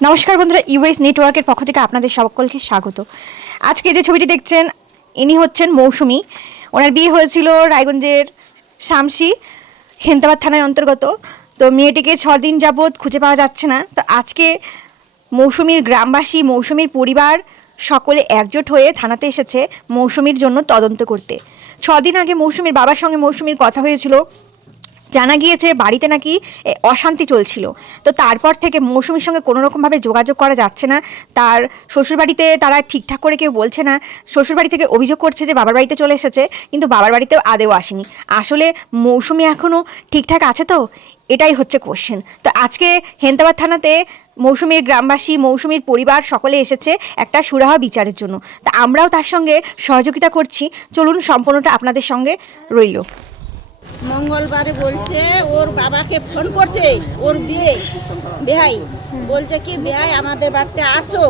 নমস্কার বন্ধুরা ইউএস নেটওয়ার্কের পক্ষ থেকে আপনাদের সকলকে স্বাগত। আজকে যে ছবিটি দেখছেন, ইনি হচ্ছেন মৌসুমি। ওনার বিয়ে হয়েছিল রায়গঞ্জের শামসি হেন্তাবাদ থানার অন্তর্গত। তো মেয়েটিকে ছদিন যাবৎ খুঁজে পাওয়া যাচ্ছে না। তো আজকে মৌসুমীর গ্রামবাসী, মৌসুমীর পরিবার সকলে একজোট হয়ে থানাতে এসেছে মৌসুমীর জন্য তদন্ত করতে। ছদিন আগে মৌসুমীর বাবার সঙ্গে মৌসুমীর কথা হয়েছিল। জানা গিয়েছে বাড়িতে নাকি অশান্তি চলছিল। তো তারপর থেকে মৌসুমীর সঙ্গে কোনো রকমভাবে যোগাযোগ করা যাচ্ছে না। তার শ্বশুরবাড়িতে তারা ঠিকঠাক করে কেউ বলছে না। শ্বশুরবাড়ি থেকে অভিযোগ করছে যে বাবার বাড়িতে চলে এসেছে, কিন্তু বাবার বাড়িতেও আদেও আসেনি। আসলে মৌসুমি এখনও ঠিকঠাক আছে তো? এটাই হচ্ছে কোশ্চেন তো আজকে হেন্তাবাদ থানাতে মৌসুমীর গ্রামবাসী, মৌসুমীর পরিবার সকলে এসেছে একটা সুরাহা বিচারের জন্য। তা আমরাও তার সঙ্গে সহযোগিতা করছি। চলুন, সম্পূর্ণটা আপনাদের সঙ্গে রইল। মঙ্গলবারে বলছে, ওর বাবাকে ফোন করছে, ওর বিয়ে। বেহাই, বলছে কি, বেহাই, আমাদের বাড়িতে আসো।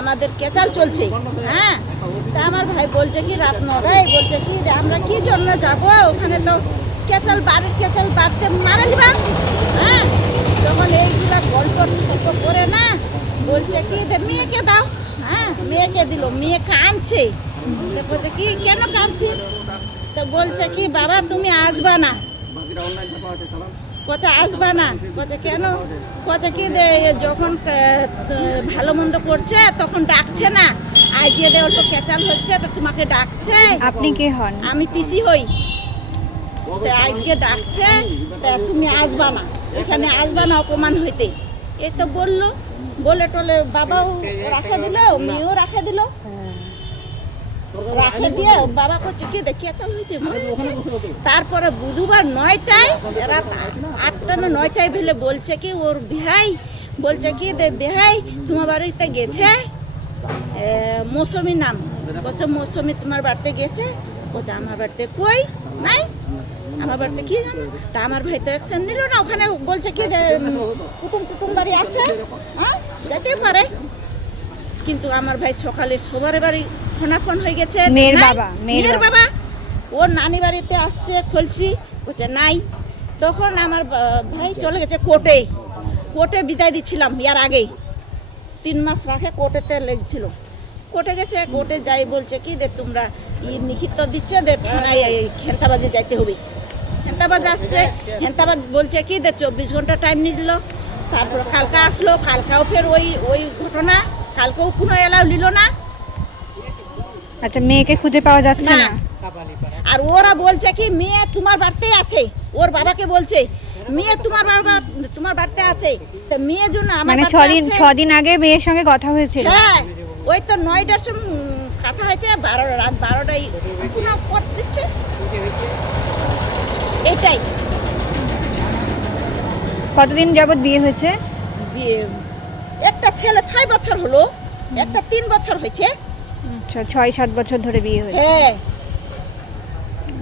আমাদের কেচাল চলছে। হ্যাঁ? তা আমার ভাই বলছে কি, রাত নটায়। বলছে কি আমরা কি জন্য যাব? ওখানে তো কেচাল বাড়ির কেচাল বাড়তে মারা লিবা হ্যাঁ? তখন এইগুলা গল্প সল্প করে না, বলছে কি মেয়েকে দাও। হ্যাঁ? মেয়েকে দিল মেয়ে কাঁদছে বলছে কি, কেন কাঁদছে? তো বলছে কি বাবা তুমি আসবা না। কচা আসবা না। কচা কেন? কচা কি দে যখন ভালো মন্দ করছে তখন ডাকছে না। আজ যে দে অল্প কেচাল হচ্ছে তো তোমাকে ডাকছে। আপনি কে হন? আমি পিসি হই। তো আজকে ডাকছে তা তুমি আসবা না। এখানে আসবা না অপমান হইতে। এই তো বলল। বলে টলে বাবাও রাখে দিল মেয়েও রাখে দিল। রাখে দিয়ে বাবা করছে কি দেখি চাল হয়েছে তারপরে বুধবার নয়টায়, রাত আটটা না নয়টায় ভেলে বলছে কি, ওর বিহাই, বলছে কি, দে বিহাই, তোমার বাড়িতে গেছে? মৌসুমি নাম। বলছে, মৌসুমি তোমার বাড়িতে গেছে? বলছে, আমার বাড়িতে কই? নাই। আমার বাড়িতে কি জানো? তা আমার ভাই তো অ্যাকশন নিল না, ওখানে বলছে কি কুটুম টুটুম বাড়ি আছে? হ্যাঁ যেতে পারে। কিন্তু আমার ভাই সকালে সবার বাড়ি ফোনাফোন হয়ে গেছে। মেয়ের বাবা, মেয়ের বাবা। ওর নানি বাড়িতে আসছে খুলছি বলছে নাই। তখন আমার ভাই চলে গেছে কোর্টে। কোর্টে বিদায় দিচ্ছিলাম ইয়ার আগেই। তিন মাস রাখে কোর্টেতে লেগছিল। কোর্টে গেছে কোর্টে যাই বলছে কি দে তোমরা ই লিখিত দিচ্ছে দে থানায় খেন্তাবাজে যাইতে হবে। হেন্তাবাজ আসছে হেন্তাবাজ বলছে কি দে চব্বিশ ঘণ্টা টাইম নিল। তারপর কালকা আসলো কালকাও ফের ওই ওই ঘটনা। কালকেও কোনো এলাও নিল না। আচ্ছা মেয়েকে খুঁজে পাওয়া যাচ্ছে না। আর ওরা বলছে কি মেয়ে তোমার বাড়িতেই আছে। ওর বাবাকে বলছে মেয়ে তোমার বাবা তোমার বাড়িতে আছে। তা মেয়ে জন্য আমার মানে ছদিন। ছদিন আগে মেয়ের সঙ্গে কথা হয়েছিল। হ্যাঁ ওই তো নয়টার সময় কথা হয়েছে বারো রাত বারোটায় কোনো দিচ্ছে এটাই। কতদিন যাবত বিয়ে হয়েছে? বিয়ে- একটা ছেলে ছয় বছর হলো একটা তিন বছর হয়েছে। আচ্ছা ছয় সাত বছর ধরে বিয়ে হয়েছে। হ্যাঁ।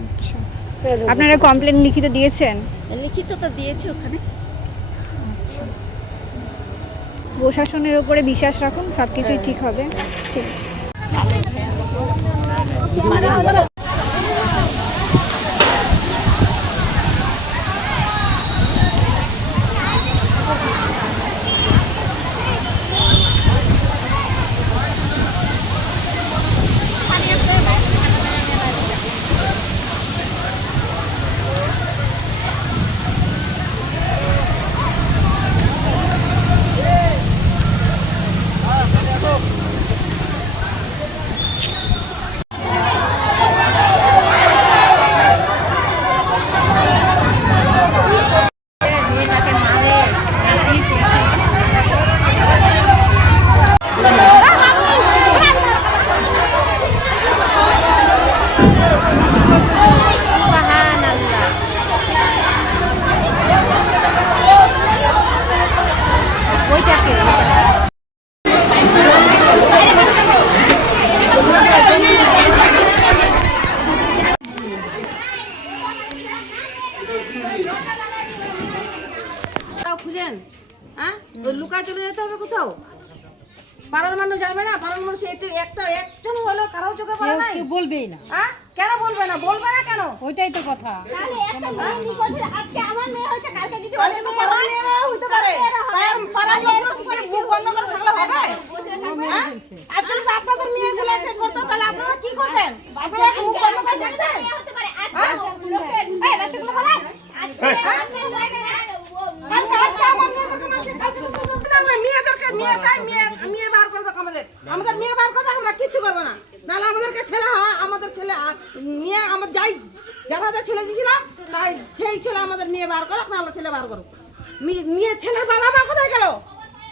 আচ্ছা। আপনারা কমপ্লেন লিখিত দিয়েছেন? লিখিত তো দিয়েছে ওখানে। আচ্ছা। প্রশাসনের উপরে বিশ্বাস রাখুন সব কিছুই ঠিক হবে। ঠিক আছে। লুকায় চলে যেতে হবে কোথাও? পাড়ার মানুষ জানবে না পাড়ার মানুষ একটু একটা একজন হলো কারও চোখে পড়ে নাই? বলবেই না। হ্যাঁ? কেন বলবে না? বলবে না কেন? ওইটাই তো কথা। তাহলে একটা হ্যাঁ? মেয়ে নিখোঁজ আজকে আমার মেয়ে হয়েছে কালকে তো হ্যাঁ, পাড়ার পারে। পাড়ার মুখ বন্ধ করে থাকলে হবে? হ্যাঁ, আপনাদের তাহলে আপনারা কি আপনারা মুখ বন্ধ করে থাকতেন? হতে পারে। আজকে এই বলেন আজকে মেয়ে চাই মেয়ে মেয়ে বার করবে আমাদের। আমাদের মেয়ে বার করবে আমরা কিচ্ছু করব না। নাহলে আমাদেরকে ছেলে হয় আমাদের ছেলে মেয়ে আমার যাই যারা ছেলে দিয়েছিলাম তাই সেই ছেলে আমাদের মেয়ে বার করুক নাহলে ছেলে বার করুক। মেয়ে- মেয়ে ছেলের বাবা মা কোথায় গেল?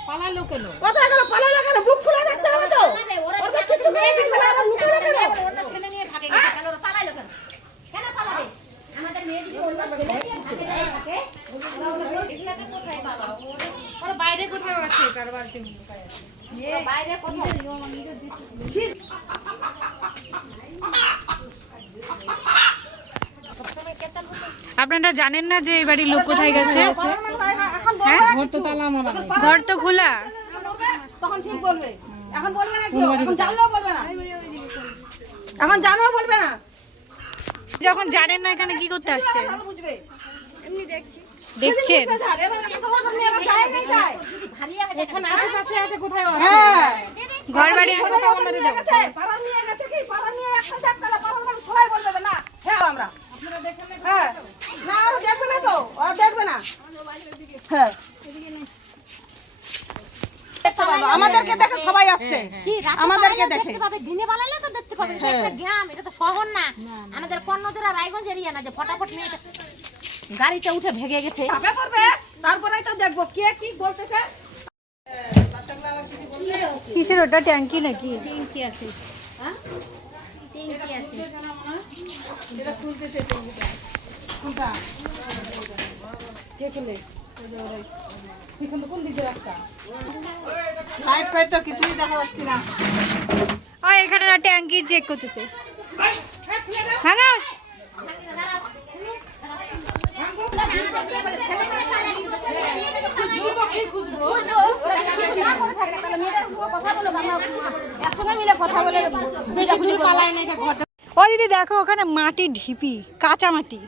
পালালো কেন? কোথায় গেল? পালালো কেন? বুক খুলে দেখতে হবে তো। ওদের কিচ্ছু করে দিতে হবে না, লুকালো কেন? ছেলে নিয়ে ভাগে গেছে কেন ওরা পালাইলো কেন? কেন পালাবে? আমাদের মেয়ে যদি অন্য ছেলে নিয়ে ভাগে গেছে থাকে এগুলাকে কোথায় পাবা ওরা বাইরে কোথাও আছে কারবার কেমন ওরা বাইরে কোথায় আপনারা জানেন না যে এই বাড়ির লোক কোথায় গেছে? এখন বলবে। হ্যাঁ? ঘর তো তালা মারা নেই ঘর তো খোলা। তখন ঠিক বলবে। এখন বলবে না এখন জানলেও বলবে না। এখন জানলেও বলবে না। যখন জানেন না এখানে কি করতে আসছে? দেখছেন। হ্যাঁ। ঘর বাড়ি সবাই বলবে না, হ্যাঁ আমরা। হ্যাঁ। না, দেখবে না তো, ওরা দেখবে না। হ্যাঁ। আমাদেরকে দেখে সবাই আসছে। কি? আমাদেরকে দেখে। দেখতে পাবে দিনে পালাইলে তো দেখতে পাবে। একটা গ্রাম এটা তো শহর না। আমাদের কর্ণধরা রায়গঞ্জ এরিয়া না যে ফটাফট মেয়েটা গাড়িতে উঠে ভেগে গেছে। তারপরেই তো দেখব কে কি বলতেছে। কিসের ওটা? ট্যাঙ্কি নাকি? ট্যাঙ্কি আছে। হ্যাঁ? আর এখানে না ট্যাঙ্কি চেক করতেছে। হ্যাঁ না একসঙ্গে মিলে কথা বলে বেশি দূর পালায় না এটা ঘর ও দিদি দেখো ওখানে মাটি ঢিপি কাঁচা মাটি।